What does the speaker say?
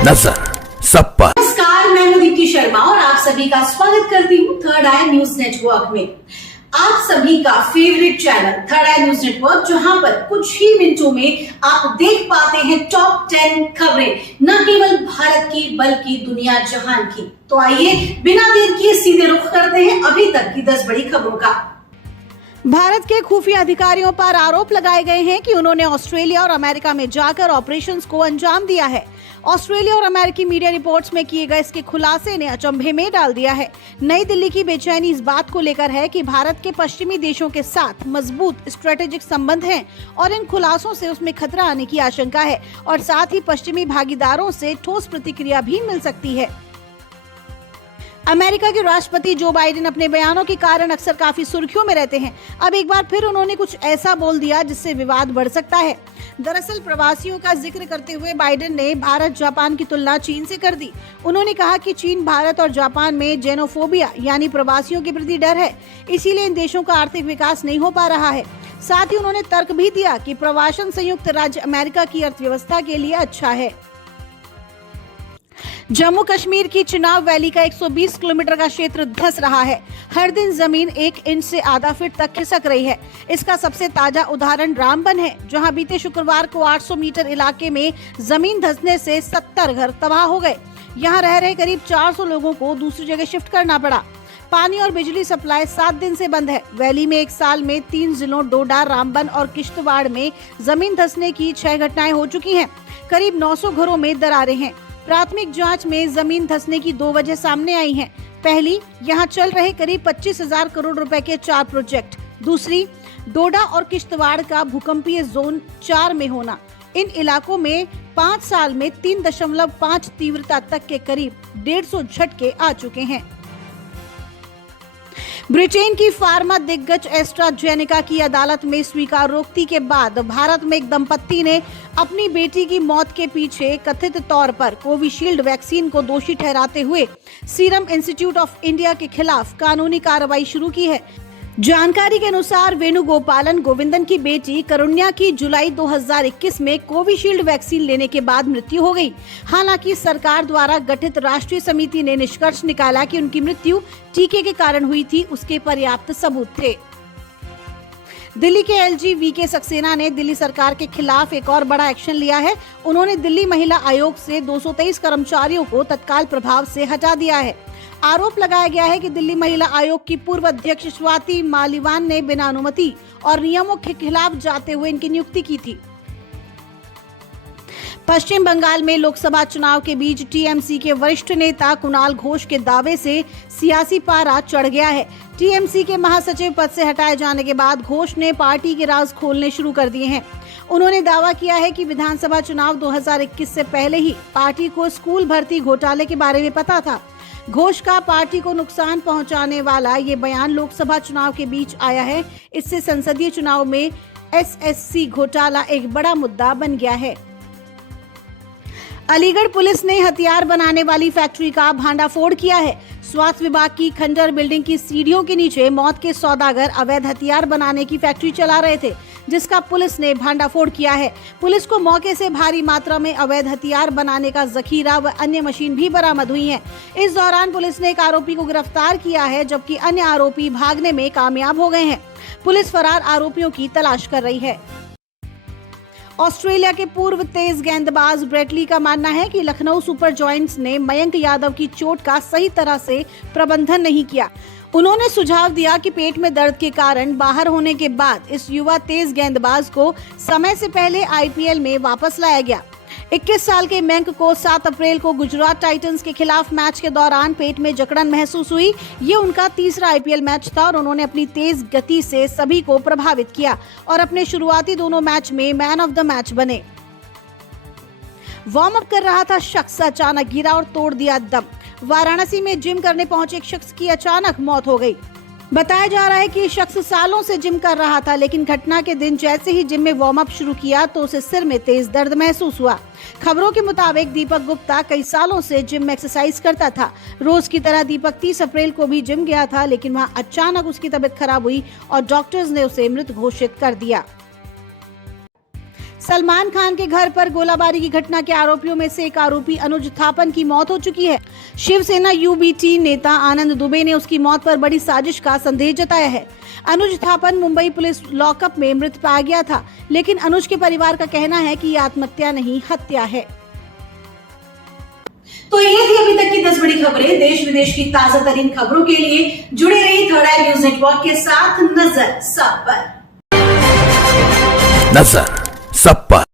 नजर सब पर। नमस्कार, मैं हूं दीप्ति शर्मा और आप सभी का स्वागत करती हूं थर्ड आई न्यूज नेटवर्क में। आप सभी का फेवरेट चैनल थर्ड आई न्यूज नेटवर्क, जहां पर कुछ ही मिनटों में आप देख पाते हैं टॉप 10 खबरें, न केवल भारत की बल्कि दुनिया जहान की। तो आइए बिना देर किए सीधे रुख करते हैं अभी तक की 10 बड़ी खबरों का। भारत के खुफिया अधिकारियों पर आरोप लगाए गए हैं कि उन्होंने ऑस्ट्रेलिया और अमेरिका में जाकर ऑपरेशंस को अंजाम दिया है। ऑस्ट्रेलिया और अमेरिकी मीडिया रिपोर्ट्स में किए गए इसके खुलासे ने अचंभे में डाल दिया है। नई दिल्ली की बेचैनी इस बात को लेकर है कि भारत के पश्चिमी देशों के साथ मजबूत स्ट्रेटेजिक संबंध हैं और इन खुलासों से उसमें खतरा आने की आशंका है और साथ ही पश्चिमी भागीदारों से ठोस प्रतिक्रिया भी मिल सकती है। अमेरिका के राष्ट्रपति जो बाइडेन अपने बयानों के कारण अक्सर काफी सुर्खियों में रहते हैं। अब एक बार फिर उन्होंने कुछ ऐसा बोल दिया जिससे विवाद बढ़ सकता है। दरअसल प्रवासियों का जिक्र करते हुए बाइडेन ने भारत जापान की तुलना चीन से कर दी। उन्होंने कहा कि चीन, भारत और जापान में जेनोफोबिया यानी प्रवासियों के प्रति डर है, इसीलिए इन देशों का आर्थिक विकास नहीं हो पा रहा है। साथ ही उन्होंने तर्क भी दिया कि प्रवासन संयुक्त राज्य अमेरिका की अर्थव्यवस्था के लिए अच्छा है। जम्मू कश्मीर की चिनाब वैली का 120 किलोमीटर का क्षेत्र धंस रहा है। हर दिन जमीन 1 इंच से आधा फीट तक खिसक रही है। इसका सबसे ताजा उदाहरण रामबन है, जहां बीते शुक्रवार को 800 मीटर इलाके में जमीन धंसने से 70 घर तबाह हो गए। यहां रह रहे करीब 400 लोगों को दूसरी जगह शिफ्ट करना पड़ा। पानी और बिजली सप्लाई 7 दिन से बंद है। वैली में एक साल में 3 जिलों डोडा, रामबन और किश्तवाड़ में जमीन धंसने की 6 घटनाएं हो चुकी हैं। करीब 900 घरों में दरारें हैं। प्राथमिक जांच में जमीन धंसने की 2 वजह सामने आई हैं। पहली, यहां चल रहे करीब 25,000 करोड़ रुपए के 4 प्रोजेक्ट। दूसरी, डोडा और किश्तवाड़ का भूकंपीय जोन 4 में होना। इन इलाकों में 5 साल में 3.5 तीव्रता तक के करीब 150 झटके आ चुके हैं। ब्रिटेन की फार्मा दिग्गज एस्ट्राजेनेका की अदालत में स्वीकारोक्ति के बाद भारत में एक दंपत्ति ने अपनी बेटी की मौत के पीछे कथित तौर पर कोविशील्ड वैक्सीन को दोषी ठहराते हुए सीरम इंस्टीट्यूट ऑफ इंडिया के खिलाफ कानूनी कार्रवाई शुरू की है। जानकारी के अनुसार वेणुगोपालन गोविंदन की बेटी करुण्या की जुलाई 2021 में कोविशील्ड वैक्सीन लेने के बाद मृत्यु हो गई। हालांकि सरकार द्वारा गठित राष्ट्रीय समिति ने निष्कर्ष निकाला कि उनकी मृत्यु टीके के कारण हुई थी, उसके पर्याप्त सबूत थे। दिल्ली के एलजी वीके सक्सेना ने दिल्ली सरकार के खिलाफ एक और बड़ा एक्शन लिया है। उन्होंने दिल्ली महिला आयोग से 223 कर्मचारियों को तत्काल प्रभाव से हटा दिया है। आरोप लगाया गया है कि दिल्ली महिला आयोग की पूर्व अध्यक्ष स्वाति मालिवान ने बिना अनुमति और नियमों के खिलाफ जाते हुए इनकी नियुक्ति की थी। पश्चिम बंगाल में लोकसभा चुनाव के बीच टीएमसी के वरिष्ठ नेता कुणाल घोष के दावे से सियासी पारा चढ़ गया है। टीएमसी के महासचिव पद से हटाए जाने के बाद घोष ने पार्टी के राज खोलने शुरू कर दिए हैं। उन्होंने दावा किया है कि विधानसभा चुनाव 2021 से पहले ही पार्टी को स्कूल भर्ती घोटाले के बारे में पता था। घोष का पार्टी को नुकसान पहुंचाने वाला ये बयान लोकसभा चुनाव के बीच आया है। इससे संसदीय चुनाव में एसएससी घोटाला एक बड़ा मुद्दा बन गया है। अलीगढ़ पुलिस ने हथियार बनाने वाली फैक्ट्री का भांडाफोड़ किया है। स्वास्थ्य विभाग की खंडर बिल्डिंग की सीढ़ियों के नीचे मौत के सौदागर अवैध हथियार बनाने की फैक्ट्री चला रहे थे, जिसका पुलिस ने भांडाफोड़ किया है। पुलिस को मौके से भारी मात्रा में अवैध हथियार बनाने का जखीरा व अन्य मशीन भी बरामद हुई है। इस दौरान पुलिस ने एक आरोपी को गिरफ्तार किया है, जबकि अन्य आरोपी भागने में कामयाब हो गए हैं। पुलिस फरार आरोपियों की तलाश कर रही है। ऑस्ट्रेलिया के पूर्व तेज गेंदबाज ब्रेट ली का मानना है कि लखनऊ सुपर जॉयंट्स ने मयंक यादव की चोट का सही तरह से प्रबंधन नहीं किया। उन्होंने सुझाव दिया कि पेट में दर्द के कारण बाहर होने के बाद इस युवा तेज गेंदबाज को समय से पहले आईपीएल में वापस लाया गया। 21 साल के मयंक को 7 अप्रैल को गुजरात टाइटंस के खिलाफ मैच के दौरान पेट में जकड़न महसूस हुई। ये उनका तीसरा आईपीएल मैच था और उन्होंने अपनी तेज गति से सभी को प्रभावित किया और अपने शुरुआती दोनों मैच में मैन ऑफ द मैच बने। वार्म अप कर रहा था शख्स अचानक गिरा और तोड़ दिया दम। वाराणसी में जिम करने पहुंचे एक शख्स की अचानक मौत हो गई। बताया जा रहा है कि शख्स सालों से जिम कर रहा था, लेकिन घटना के दिन जैसे ही जिम में वार्म अप शुरू किया तो उसे सिर में तेज दर्द महसूस हुआ। खबरों के मुताबिक दीपक गुप्ता कई सालों से जिम में एक्सरसाइज करता था। रोज की तरह दीपक 30 अप्रैल को भी जिम गया था, लेकिन वहां अचानक उसकी तबीयत खराब हुई और डॉक्टर्स ने उसे मृत घोषित कर दिया। सलमान खान के घर पर गोलाबारी की घटना के आरोपियों में से एक आरोपी अनुज थापन की मौत हो चुकी है। शिवसेना यूबीटी नेता आनंद दुबे ने उसकी मौत पर बड़ी साजिश का संदेह जताया है। अनुज थापन मुंबई पुलिस लॉकअप में मृत पाया गया था, लेकिन अनुज के परिवार का कहना है कि यह आत्महत्या नहीं, हत्या है। तो ये थी अभी तक की 10 बड़ी खबरें। देश विदेश की ताजा तरीन खबरों के लिए जुड़े रहिए थर्ड आई न्यूज नेटवर्क के साथ। नजर सब पर।